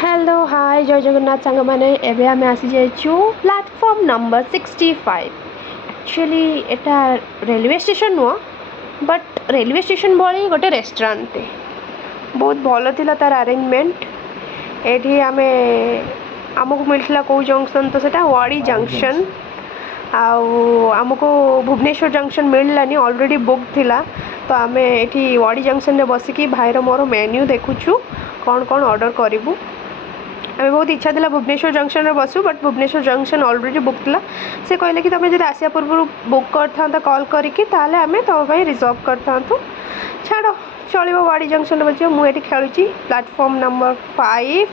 Hello hi जय जगन्नाथ सांग मैंने एवं आम आसी जाइछु प्लाटफॉर्म नंबर 65। एक्चुअली एटा रेलवे स्टेशन नुह बट रेलवे स्टेशन भाई गोटे रेस्टोरेंट बहुत भल थिला तार अरेंजमेंट। एठी आमे आमको मिलता कौ जंक्शन तो सेटा वाड़ी जंक्शन आमको भुवनेश्वर जंक्शन मिललानी ऑलरेडी बुक थिला। तो आम ये वाड़ी जंक्शन में बसिकी भाईर मोर मेन्यू देखुछु कौन कौन ऑर्डर करूँ। हमें बहुत इच्छा था भुवनेश्वर जंक्शन में बसु but Bhubaneswar junction already book था। से कहले कि तुम्हें जब आसिया पूर्व बुक कर कॉल करके आम तुम रिजर्व कर छाड़ चलो वाड़ी जंक्शन में बस मुझे खेलुची प्लाटफॉर्म नंबर 5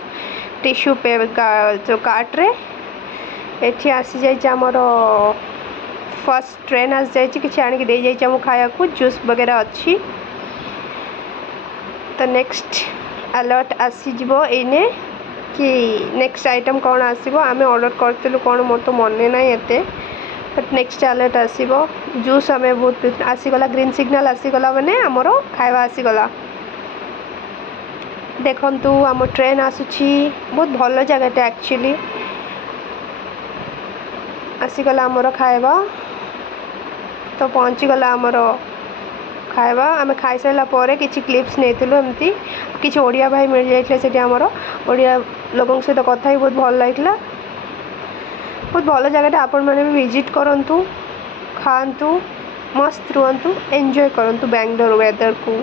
टिश्यू पे जो कार्ट्रे ये आसी जामर फर्स्ट ट्रेन आसी जाए कि आणिक दे जाइए खाया को जूस वगैरह अच्छी। तो नेक्स्ट अलर्ट आसीज एने कि नेक्स्ट आइटम कौन आसो आम ऑर्डर करूँ कौन मोर तो मन ना एते बट नेक्स्ट अलर्ट आसो जूस आम बहुत आसीगला ग्रीन सिग्नल आसीगला माने आमर खाଇବା आसीगला। देखंतु आम ट्रेन आसुची बहुत भल जगह एक्चुअली आसीगला आमर खाଇବା तो पहुँचीगला आमर खाଇବା आम खाई सारा पर किसी क्लिप्स नहीं एमती किसी ओडिया भाई मिल जाते से आमर ओडिया लोगों सहित कथा ही बहुत भल लगा। बहुत भल जगह आपण मैंने भी विजिट करूँ खातु मस्त रुहतु एंजॉय करूँ बेंगलोर वेदर को।